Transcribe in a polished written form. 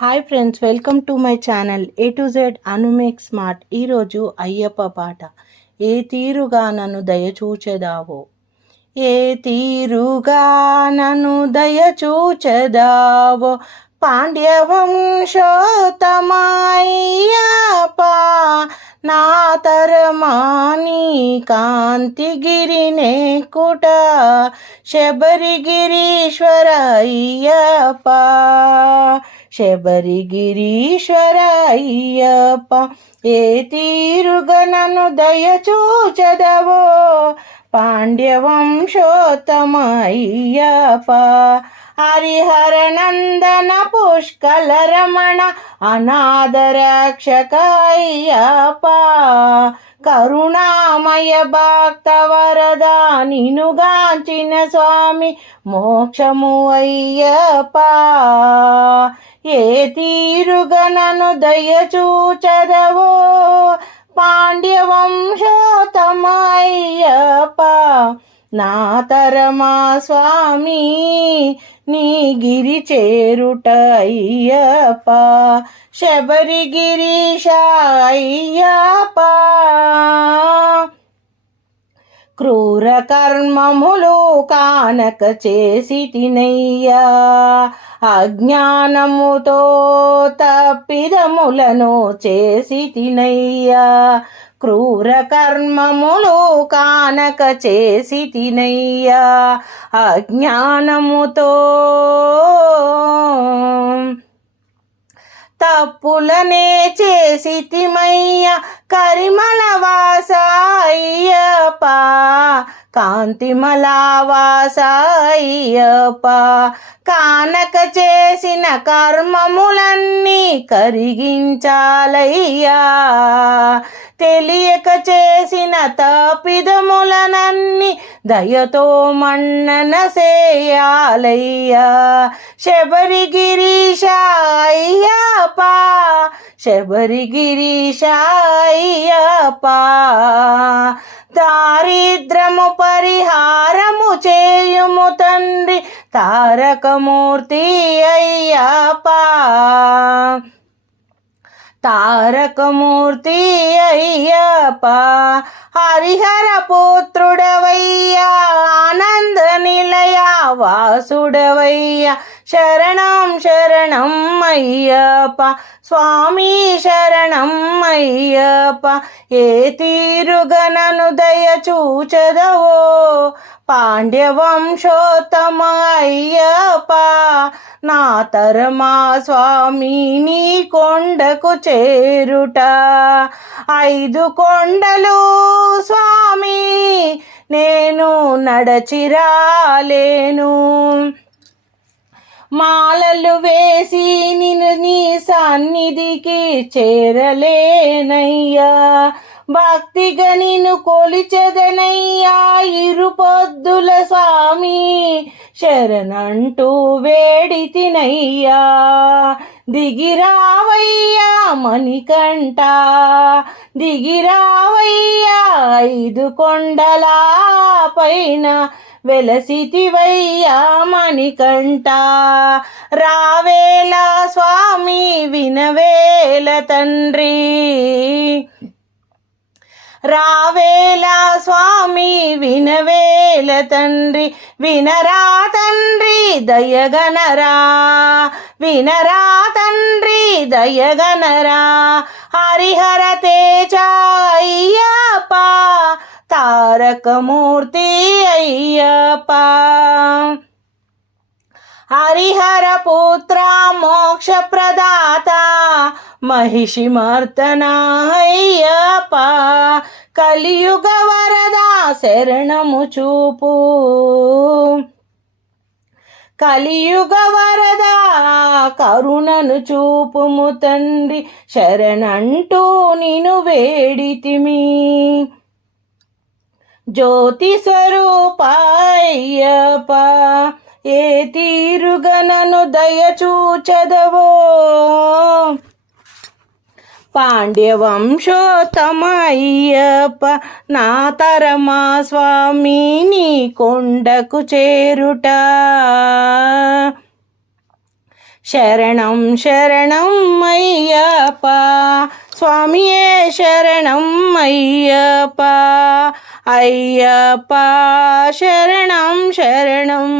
Hi friends, welcome to my channel A to Z Anu make smart. ఈరోజు అయ్యప్ప పాట. ఏ తీరుగా నన్ను దయచూచెదావో, ఏ తీరుగా నన్ను దయచూచెదావో, పాండ్య వంశోత్తమయ్యప్ప, నా తరమాని కాంతిగిరినే కుట శబరిగిరీశ్వర అయ్యప్ప, శబరిగిరీశ్వర అయ్యప్ప, ఏ తీరుగా నన్ను దయచూచెదవో, పాండ్య వంశోత్తమ అయ్యప్ప, హరిహర నందన పుష్కల రమణ అనాథ రక్షక అయ్యప్ప, కరుణామయ భక్త వరద నినుగాంచిన స్వామి మోక్షము అయ్యప్ప, ఏ తీరుగా నన్ను దయచూచెదవో, పాండ్య వంశోత్తమ అయ్యప్ప, నా తరమా స్వామి నీ గిరి చేరుట అయ్యప్ప, శబరిగిరీశ అయ్యప్ప, క్రూర కర్మములు కానక చేసి తినయ్యా, అజ్ఞానముతో తప్పిదములను చేసి తినయ్యా, క్రూర కర్మములు కానక చేసి తినయ్యా, అజ్ఞానముతో తప్పులనే చేసి తిమయ్య, కరిమల వాస అయ్యప్ప, కాంతిమల వాస అయ్యప్ప, కానక చేసిన కర్మములన్నీ కరిగించాలయ్యా, తెలియక చేసిన తప్పిదములనన్నీ దయతో మన్నన చేయాలయ్యా, శబరిగిరీశ అయ్యప్ప, శబరిగిరీశ అయ్యప్ప, దారిద్రము పరిహారము చేయుము తండ్రి తారకమూర్తి అయ్యప్ప, తారకమూర్తి అయ్యప్ప, హరిహర పుత్రుడవయ్యా, ఆనంద నిలయ వాసుడవయ్యా, శరణం శరణం అయ్యప్ప, స్వామి శరణం అయ్యప్ప, ఏ తీరుగా నన్ను దయచూచెదవో, పాండ్య వంశోత్తమ అయ్యప్ప, నా తరమా స్వామి నీ కొండకు చేరుట, 5 కొండలు స్వామి నేను నడచిరాలేను, మాలలు వేసి నిన్ను నీ సన్నిధికి చేరలేనయ్యా, భక్తిగా నిన్ను కొలిచెదనయ్యా, ఇరుపొద్దుల స్వామి శరణంటూ వేడితినయ్యా, దిగిరావయ్యా మణికంఠ, దిగిరావయ్యా 5 కొండల పైన వెలసితివయ్యా మణికంఠ, రావేల స్వామి వినవేల తండ్రి, రావేల స్వామి వినవేల తండ్రి, వినరా తండ్రి దయగనరా, వినరా తండ్రి దయగనరా, హరిహర తేజ అయ్యప్ప, తారకమూర్తి అయ్యప్ప, హరిహర పుత్ర మోక్ష ప్రదాత, మహిషి మర్దన అయ్యప్ప, కలియుగ వరద శరణము చూపు, కలియుగ వరద కరుణను చూపుము తండ్రి, శరణంటూ నిను వేడితిమి, జ్యోతి స్వరూప అయ్యప్ప, ఏ తీరుగా నన్ను దయచూచెదవో, పాండ్య వంశోత్తమ అయ్యప్ప, నా తరమా స్వామి నీ కొండకు చేరుట, శరణం శరణం అయ్యప్ప స్వామియే శరణం అయ్యప్ప అయ్యప్ప శరణం శరణం.